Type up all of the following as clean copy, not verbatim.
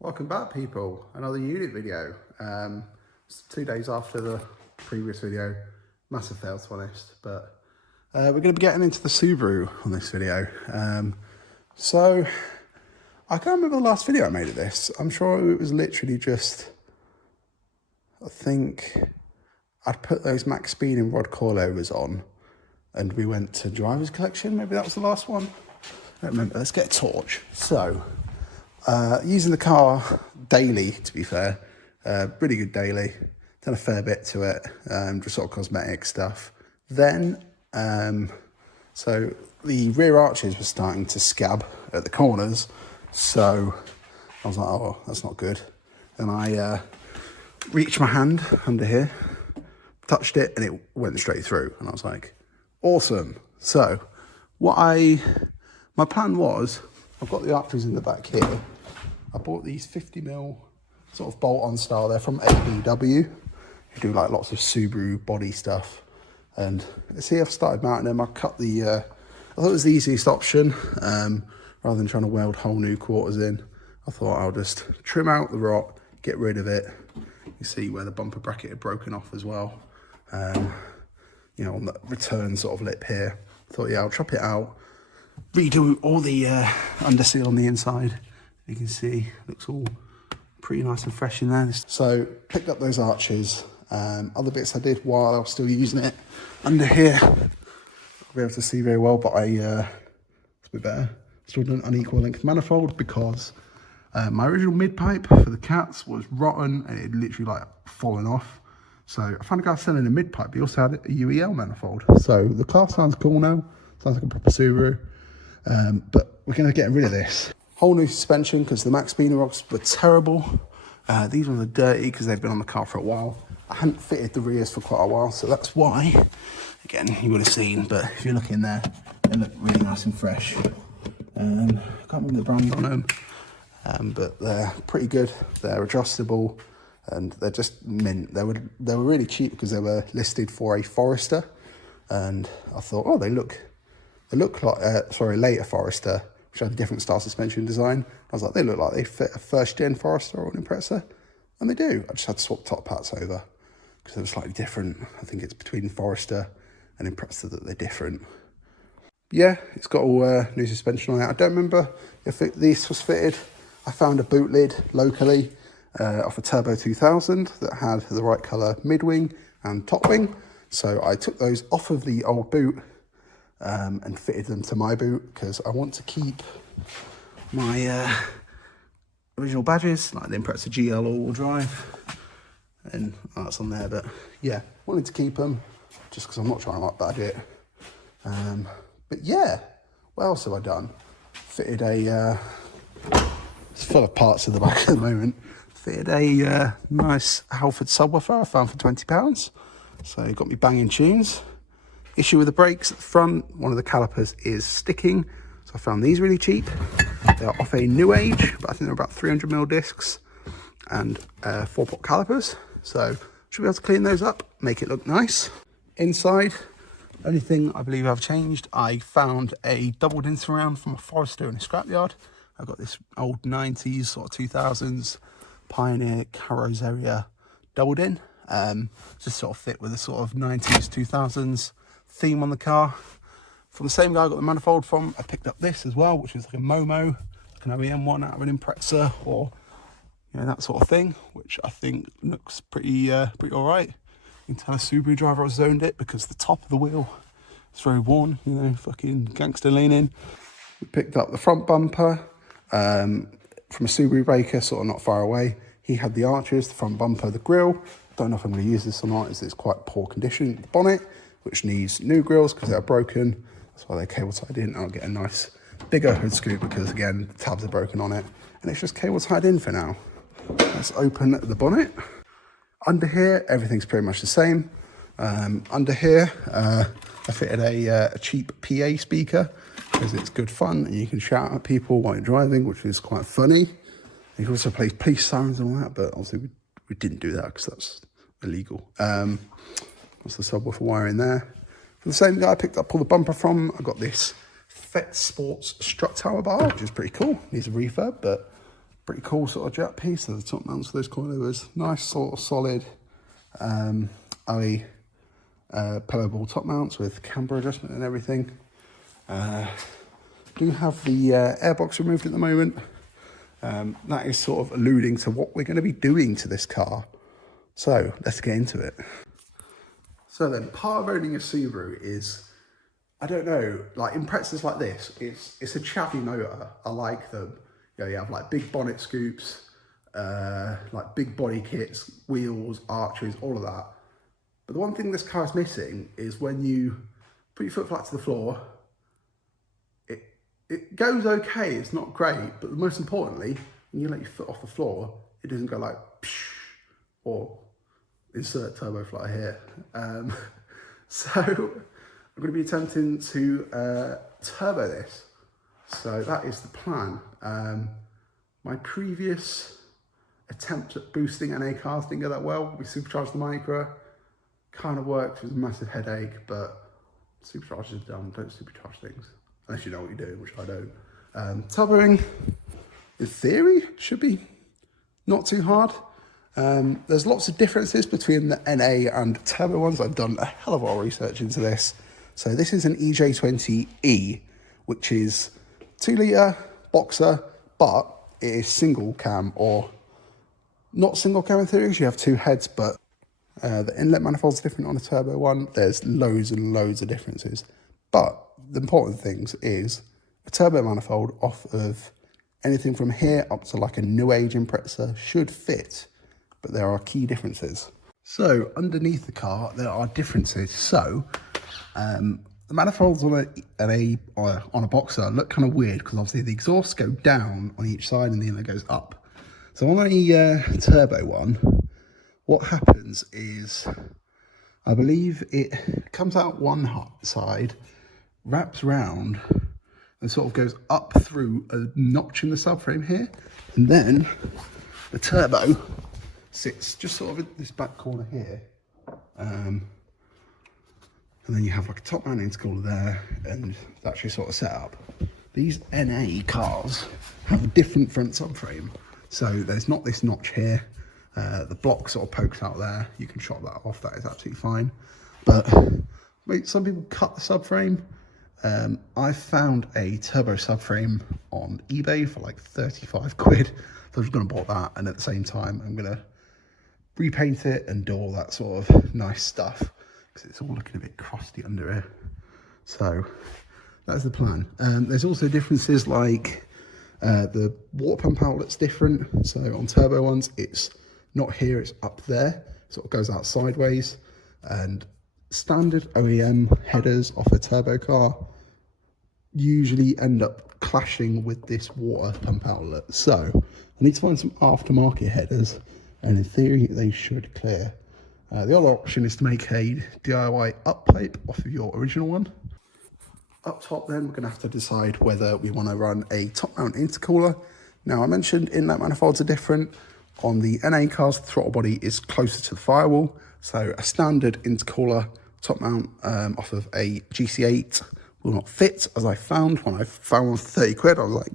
Welcome back, people. Another unit video. It's 2 days after the previous video. Massive fail, to be honest, but we're going to be getting into the Subaru on this video. So I can't remember the last video I made of this. I'm sure it was literally just, I think I'd put those max speed and rod coilovers on and we went to driver's collection. Maybe that was the last one. I don't remember. Let's get a torch. So using the car daily, to be fair, really good daily, done a fair bit to it, just sort of cosmetic stuff. Then, so the rear arches were starting to scab at the corners, so I was like, oh, that's not good. And I reached my hand under here, touched it, and it went straight through, and I was like, awesome. So my plan was, I've got the arches in the back here. I bought these 50mm sort of bolt-on style. They're from ABW, who do like lots of Subaru body stuff. And see, I've started mounting them. I cut the, I thought it was the easiest option, rather than trying to weld whole new quarters in. I thought I'll just trim out the rot, get rid of it. You see where the bumper bracket had broken off as well. You know, on the return sort of lip here. I thought, yeah, I'll chop it out, redo all the underseal on the inside. You can see, looks all pretty nice and fresh in there. So picked up those arches. Other bits I did while I was still using it. Under here, I'll be able to see very well, but it's a bit better. Installed an unequal length manifold because my original mid pipe for the cats was rotten and it had literally like fallen off. So I found a guy selling a mid pipe. He also had a UEL manifold. So the car sounds cool now. Sounds like a proper Subaru. But we're going to get rid of this. Whole new suspension because the max speed rocks were terrible. These ones are dirty because they've been on the car for a while. I hadn't fitted the rears for quite a while, so that's why. Again, you would have seen, but if you look in there, they look really nice and fresh. I can't remember the brand on them, but they're pretty good. They're adjustable, and they're just mint. They were really cheap because they were listed for a Forester, and I thought, oh, they look like later Forester, which had a different style suspension design. I was like, they look like they fit a first gen Forester or an Impreza, and they do. I just had to swap top parts over because they were slightly different. I think it's between Forester and Impreza that they're different. Yeah, it's got all new suspension on it. I don't remember if this was fitted. I found a boot lid locally off a Turbo 2000 that had the right colour mid-wing and top wing. So I took those off of the old boot and fitted them to my boot because I want to keep my original badges, like the Impreza GL all-wheel drive, and that's on there. But yeah, wanted to keep them just because I'm not trying to like badge it. But yeah, what else have I done? Fitted a, it's full of parts at the back at the moment. Fitted a nice Halford subwoofer I found for £20. So it got me banging tunes. Issue with the brakes at the front, one of the calipers is sticking. So I found these really cheap. They are off a new age, but I think they're about 300mm discs and 4-pot calipers. So should be able to clean those up, make it look nice. Inside, only thing I believe I've changed, I found a doubled in surround from a Forester in a scrapyard. I've got this old 90s, sort of 2000s Pioneer Carros area doubled in. Just sort of fit with the sort of 90s, 2000s theme on the car. From the same guy I got the manifold from, I picked up this as well, which is like a Momo, like an OEM one out of an Impreza or, you know, that sort of thing, which I think looks pretty all right. You can tell a Subaru driver has zoned it because the top of the wheel is very worn, you know, fucking gangster leaning. We picked up the front bumper from a Subaru breaker, sort of not far away. He had the arches, the front bumper, the grille. Don't know if I'm going to use this or not, as it's quite poor condition. The bonnet, which needs new grills because they are broken. That's why they're cable tied in. I'll get a nice bigger hood scoop because, again, the tabs are broken on it. And it's just cable tied in for now. Let's open the bonnet. Under here, everything's pretty much the same. Under here, I fitted a cheap PA speaker because it's good fun and you can shout at people while you're driving, which is quite funny. You can also play police sirens and all that, but obviously we didn't do that because that's illegal. That's the subwoofer wire in there. From the same guy I picked up all the bumper from, I got this Fet Sports strut tower bar, which is pretty cool. Needs a refurb, but Pretty cool sort of jet piece. So the top mounts for those coilovers. Nice sort of solid Ali pillow ball top mounts with camber adjustment and everything. Do have the airbox removed at the moment. That is sort of alluding to what we're going to be doing to this car. So let's get into it. So then, part of owning a Subaru is, I don't know, like Imprezas like this, it's a chavvy motor. I like them. You know, you have like big bonnet scoops, like big body kits, wheels, arches, all of that. But the one thing this car is missing is when you put your foot flat to the floor, it goes okay, it's not great, but most importantly, when you let your foot off the floor, it doesn't go like, psh, or insert turbo fly here. So I'm going to be attempting to turbo this. So that is the plan. My previous attempt at boosting NA cars didn't go that well. We supercharged the Micra, kind of worked, it was a massive headache, but superchargers are dumb, don't supercharge things. Unless you know what you're doing, which I don't. Turboing, in theory, should be not too hard. There's lots of differences between the NA and turbo ones. I've done a hell of a lot of research into this. So this is an EJ20E, which is 2 litre boxer, but it is single cam, or not single cam in theory, because you have 2 heads, but the inlet manifold's different on a turbo one. There's loads and loads of differences. But the important things is a turbo manifold off of anything from here up to like a new age Impreza should fit, but there are key differences. So underneath the car, there are differences. So the manifolds on a boxer look kind of weird because obviously the exhausts go down on each side and the inlet goes up. So on a turbo one, what happens is, I believe it comes out one side, wraps round, and sort of goes up through a notch in the subframe here, and then the turbo sits just sort of in this back corner here, and then you have like a top mount intercooler there, and that's your sort of setup. These NA cars have a different front subframe, so there's not this notch here. The block sort of pokes out there. You can chop that off, that is absolutely fine. But some people cut the subframe. I found a turbo subframe on eBay for like 35 quid. So I'm just going to bought that, and at the same time I'm going to repaint it and do all that sort of nice stuff, because it's all looking a bit crusty under here. So that's the plan. There's also differences like the water pump outlet's different. So on turbo ones, it's not here, it's up there, sort of goes out sideways, and standard OEM headers off a turbo car usually end up clashing with this water pump outlet. So I need to find some aftermarket headers, and in theory they should clear. The other option is to make a DIY up pipe off of your original one. Up top then, we're going to have to decide whether we want to run a top mount intercooler. Now I mentioned inlet manifolds are different. On the NA cars, the throttle body is closer to the firewall, so a standard intercooler top mount off of a GC8 will not fit, as I found when I found one for 30 quid. I was like,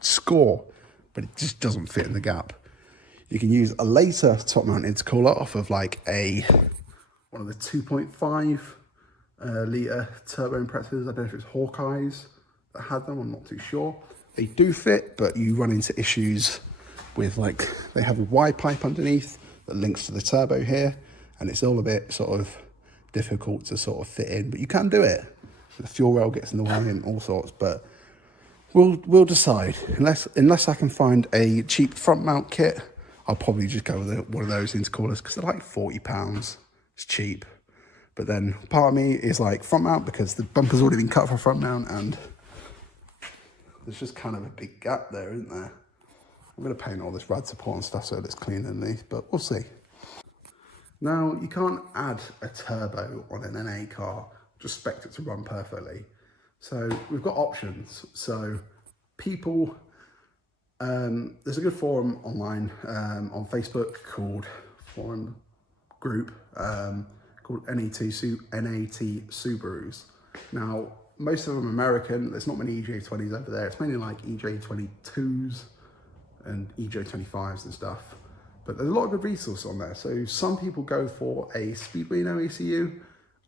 score, but it just doesn't fit in the gap. You can use a later top mount intercooler off of like one of the 2.5 litre turbo Imprezas. I don't know if it's Hawkeyes that had them, I'm not too sure. They do fit, but you run into issues with, like, they have a Y pipe underneath that links to the turbo here, and it's all a bit sort of difficult to sort of fit in, but you can do it. The fuel rail gets in the way and all sorts, but we'll decide. Unless I can find a cheap front mount kit, I'll probably just go with one of those intercoolers, because they're like £40. It's cheap. But then part of me is like front mount, because the bumper's already been cut for front mount, and there's just kind of a big gap there, isn't there? I'm going to paint all this rad support and stuff so it's clean underneath, but we'll see. Now, you can't add a turbo on an NA car, just expect it to run perfectly. So we've got options. So people, there's a good forum online on Facebook called forum group called NAT Subarus. Now, most of them are American. There's not many EJ20s over there. It's mainly like EJ22s, and EJ25s and stuff. But there's a lot of good resources on there. So some people go for a Speedway ECU.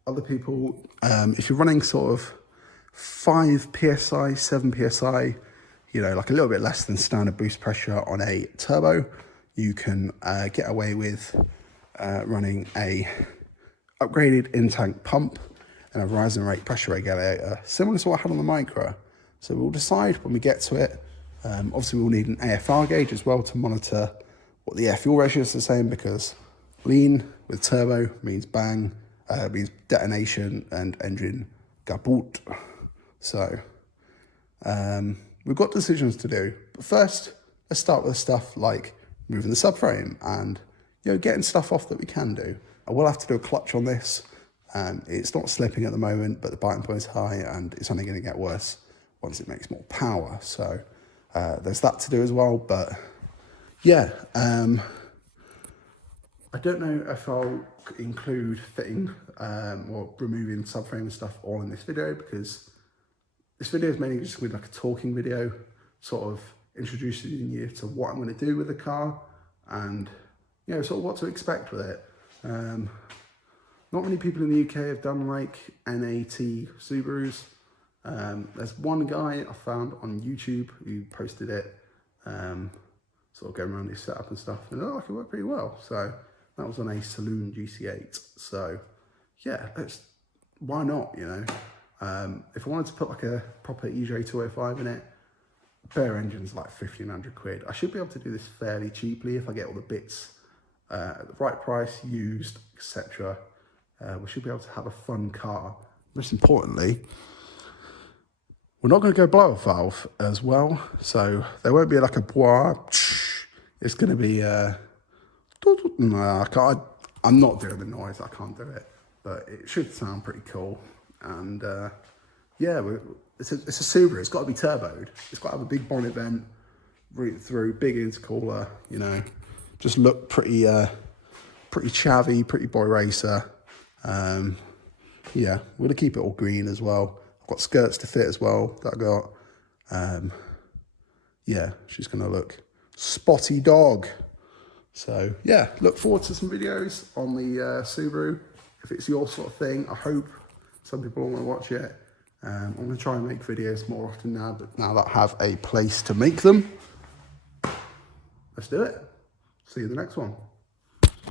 Other people, if you're running sort of 5 PSI, 7 PSI, you know, like a little bit less than standard boost pressure on a turbo, you can get away with running a upgraded in-tank pump and a rising rate pressure regulator, similar to what I had on the Micra. So we'll decide when we get to it. Obviously we'll need an AFR gauge as well to monitor what the air fuel ratio is the same, because lean with turbo means bang, means detonation and engine kaput. So we've got decisions to do, but first let's start with stuff like moving the subframe and, you know, getting stuff off that we can do. I will have to do a clutch on this. It's not slipping at the moment, but the biting point is high and it's only going to get worse once it makes more power. So there's that to do as well. But yeah, I don't know if I'll include fitting or removing subframe and stuff all in this video, because this video is mainly just going to be like a talking video, sort of introducing you to what I'm going to do with the car and, you know, sort of what to expect with it. Not many people in the UK have done like NAT Subarus. There's one guy I found on YouTube who posted it, sort of going around his setup and stuff, and it looked like it worked pretty well. So that was on a Saloon GC8. So yeah, why not, you know? If I wanted to put like a proper EJ205 in it, bare engine's like 1,500 quid. I should be able to do this fairly cheaply if I get all the bits at the right price, used, etc. We should be able to have a fun car. Most importantly, we're not going to go blow-off valve as well, so there won't be like a bois. It's going to be no, I'm not doing the noise, I can't do it, but it should sound pretty cool. And yeah, it's a Subaru, it's got to be turboed, it's got to have a big bonnet vent, root through, big intercooler, you know, just look pretty pretty chavvy, pretty boy racer. Yeah, we're gonna keep it all green as well. I've got skirts to fit as well that I got. Yeah, she's gonna look spotty dog. So yeah, look forward to some videos on the Subaru. If it's your sort of thing, I hope some people will want to watch it. I'm gonna try and make videos more often now that I have a place to make them. Let's do it. See you in the next one.